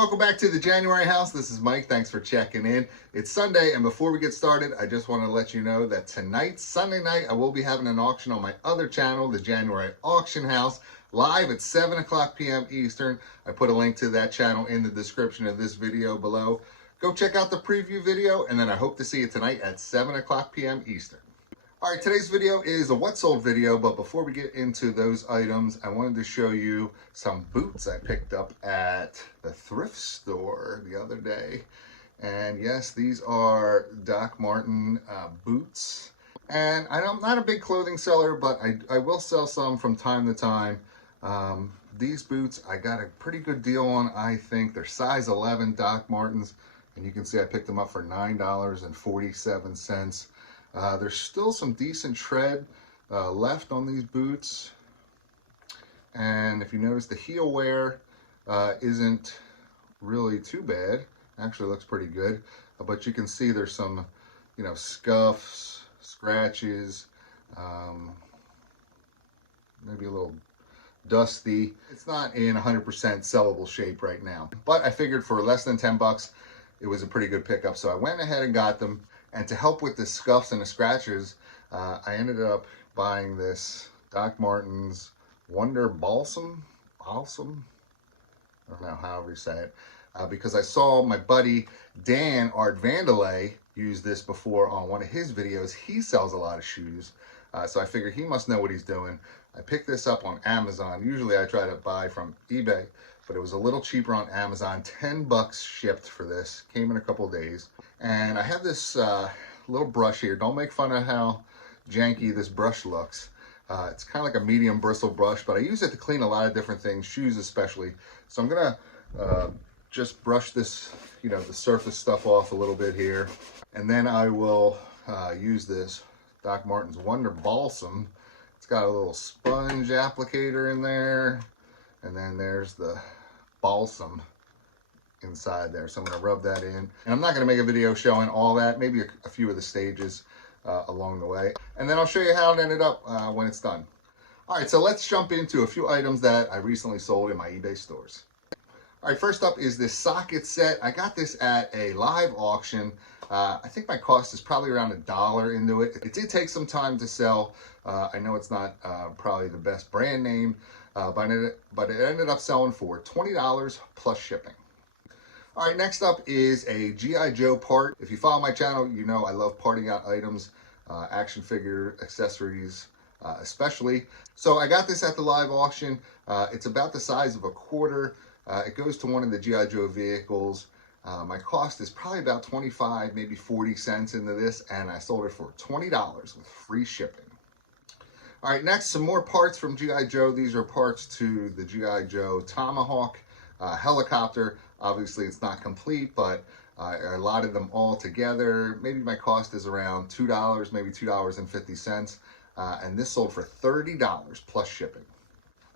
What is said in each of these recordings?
welcome back to the January house. This is Mike. Thanks for checking in. It's Sunday, and before we get started, I just want to let you know that tonight, Sunday night, I will be having an auction on my other channel, the January Auction House, live at 7 o'clock p.m. Eastern. I put a link to that channel in the description of this video below. Go check out the preview video, and then I hope to see you tonight at 7 o'clock p.m. Eastern. All right, today's video is a what sold video, but before we get into those items, I wanted to show you some boots I picked up at the thrift store the other day. And yes, these are Doc Martin boots. And I'm not a big clothing seller, but I will sell some from time to time. These boots, I got a pretty good deal on, I think. They're size 11 Doc Martens, and you can see I picked them up for $9.47. There's still some decent tread left on these boots, and if you notice, the heel wear isn't really too bad. Actually looks pretty good, but you can see there's some, scuffs, scratches, maybe a little dusty. It's not in 100% sellable shape right now, but I figured for less than 10 bucks, it was a pretty good pickup, so I went ahead and got them. And to help with the scuffs and the scratches, I ended up buying this Doc Martens Wonder Balsam, I don't know however you say it, because I saw my buddy Dan Art Vandelay use this before on one of his videos. He sells a lot of shoes, so I figured he must know what he's doing. I picked this up on Amazon. Usually I try to buy from eBay, but it was a little cheaper on Amazon. 10 bucks shipped for this. Came in a couple days. And I have this little brush here. Don't make fun of how janky this brush looks. It's kind of like a medium bristle brush, but I use it to clean a lot of different things, shoes especially. So I'm gonna just brush this, the surface stuff off a little bit here. And then I will use this Doc Martens Wonder Balsam. It's got a little sponge applicator in there. And then there's the balsam inside there, so I'm going to rub that in. And I'm not going to make a video showing all that, maybe a few of the stages along the way, and then I'll show you how it ended up when it's done. All right, so let's jump into a few items that I recently sold in my eBay stores. All right, first up is this socket set. I got this at a live auction. I think my cost is probably around $1 into it. It did take some time to sell. I know it's not probably the best brand name, but it ended up selling for $20 plus shipping. All right, next up is a G.I. Joe part. If you follow my channel, you know I love parting out items, action figure accessories especially. So I got this at the live auction. It's about the size of a quarter. It goes to one of the G.I. Joe vehicles. My cost is probably about 25, maybe 40 cents into this, and I sold it for $20 with free shipping. All right, next, some more parts from G.I. Joe. These are parts to the G.I. Joe Tomahawk helicopter. Obviously, it's not complete, but I allotted them all together. Maybe my cost is around $2, maybe $2.50, and this sold for $30 plus shipping.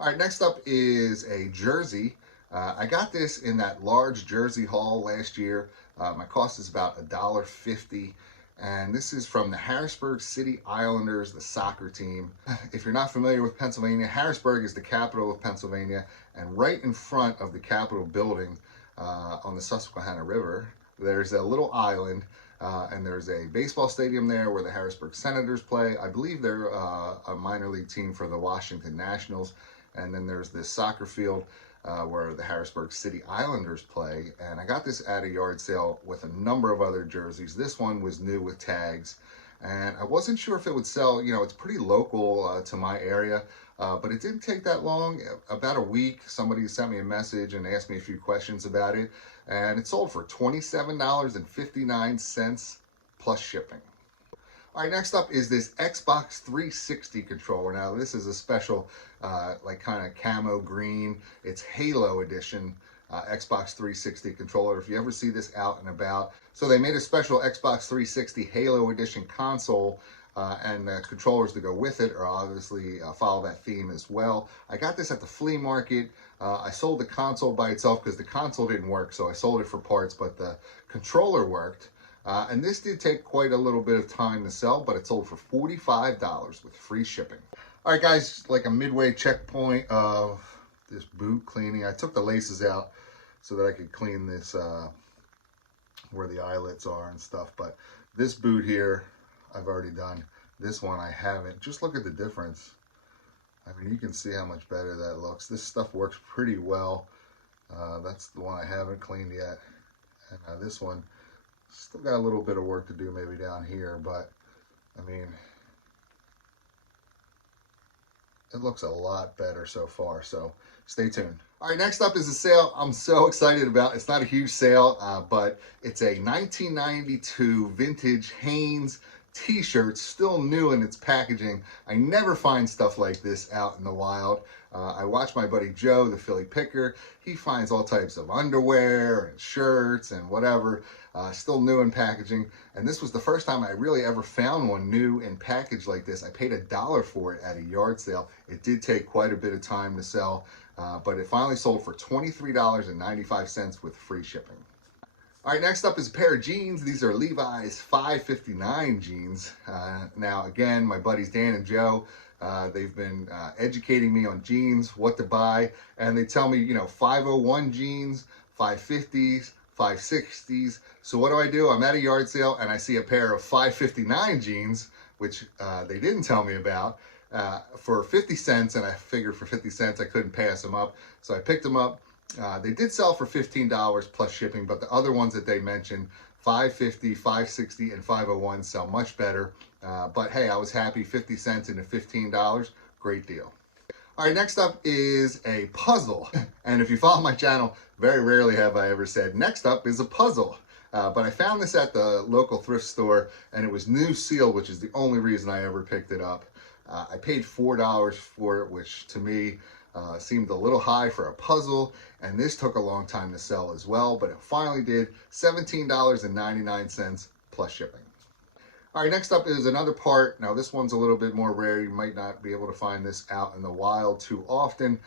All right, next up is a jersey. I got this in that large jersey haul last year. My cost is about $1.50. And this is from the Harrisburg City Islanders, the soccer team. If you're not familiar with Pennsylvania, Harrisburg is the capital of Pennsylvania, and right in front of the Capitol building on the Susquehanna River, there's a little island, and there's a baseball stadium there where the Harrisburg Senators play. I believe they're a minor league team for the Washington Nationals. And then there's this soccer field where the Harrisburg City Islanders play. And I got this at a yard sale with a number of other jerseys. This one was new with tags, and I wasn't sure if it would sell. It's pretty local to my area, but it didn't take that long. About a week, somebody sent me a message and asked me a few questions about it, and it sold for $27.59 plus shipping. All right, next up is this Xbox 360 controller. Now, this is a special, like kind of camo green. It's Halo Edition Xbox 360 controller. If you ever see this out and about. So they made a special Xbox 360 Halo Edition console, and the controllers to go with it are obviously follow that theme as well. I got this at the flea market. I sold the console by itself because the console didn't work, so I sold it for parts, but the controller worked. And this did take quite a little bit of time to sell, but it sold for $45 with free shipping. All right, guys, like a midway checkpoint of this boot cleaning. I took the laces out so that I could clean this where the eyelets are and stuff. But this boot here, I've already done. This one I haven't. Just look at the difference. I mean, you can see how much better that looks. This stuff works pretty well. That's the one I haven't cleaned yet. And this one, still got a little bit of work to do maybe down here, but I mean, it looks a lot better so far, so stay tuned. All right, next up is a sale I'm so excited about. It's not a huge sale, but it's a 1992 vintage Hanes t-shirt, still new in its packaging. I never find stuff like this out in the wild. I watch my buddy Joe, the Philly Picker. He finds all types of underwear and shirts and whatever, still new in packaging. And this was the first time I really ever found one new in package like this. I paid $1 for it at a yard sale. It did take quite a bit of time to sell, but it finally sold for $23.95 with free shipping. All right, next up is a pair of jeans. These are Levi's 559 jeans. Now, again, my buddies Dan and Joe, they've been educating me on jeans, what to buy, and they tell me, you know, 501 jeans, 550s, 560s. So what do? I'm at a yard sale and I see a pair of 559 jeans, which they didn't tell me about, for 50 cents, and I figured for 50 cents I couldn't pass them up. So I picked them up. They did sell for $15 plus shipping, but the other ones that they mentioned, 550, 560, and 501 sell much better. But hey, I was happy, 50 cents into $15, great deal. All right, next up is a puzzle. And if you follow my channel, very rarely have I ever said, next up is a puzzle. But I found this at the local thrift store, and it was new seal, which is the only reason I ever picked it up. I paid $4 for it, which to me seemed a little high for a puzzle, and this took a long time to sell as well, but it finally did. $17.99 plus shipping. All right, next up is another part. Now this one's a little bit more rare. You might not be able to find this out in the wild too often.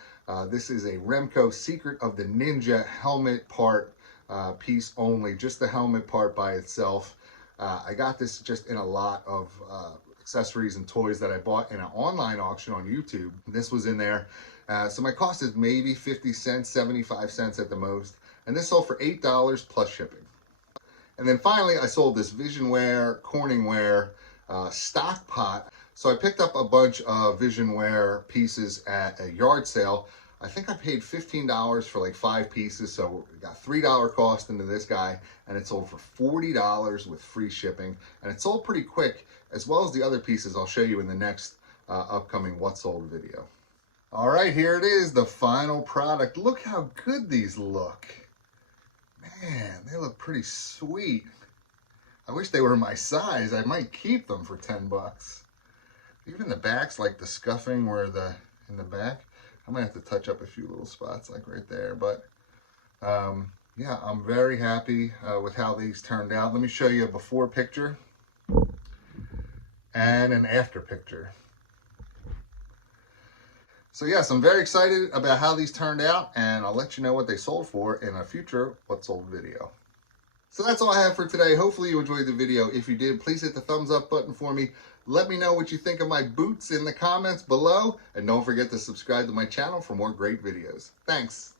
This is a Remco Secret of the Ninja helmet part piece only, just the helmet part by itself. I got this just in a lot of accessories and toys that I bought in an online auction on YouTube. This was in there. So my cost is maybe 50 cents, 75 cents at the most. And this sold for $8 plus shipping. And then finally, I sold this Visionware, Corningware stock pot. So I picked up a bunch of Visionware pieces at a yard sale. I think I paid $15 for like 5 pieces. So we got $3 cost into this guy, and it sold for $40 with free shipping. And it sold pretty quick, as well as the other pieces I'll show you in the next upcoming What Sold video. All right, here it is, the final product. Look how good these look. Man, they look pretty sweet. I wish they were my size. I might keep them for 10 bucks. Even the back's like the scuffing where in the back. I might have to touch up a few little spots like right there. But yeah, I'm very happy with how these turned out. Let me show you a before picture and an after picture. So yes, I'm very excited about how these turned out, and I'll let you know what they sold for in a future What Sold video. So that's all I have for today. Hopefully you enjoyed the video. If you did, please hit the thumbs up button for me. Let me know what you think of my boots in the comments below, and don't forget to subscribe to my channel for more great videos. Thanks.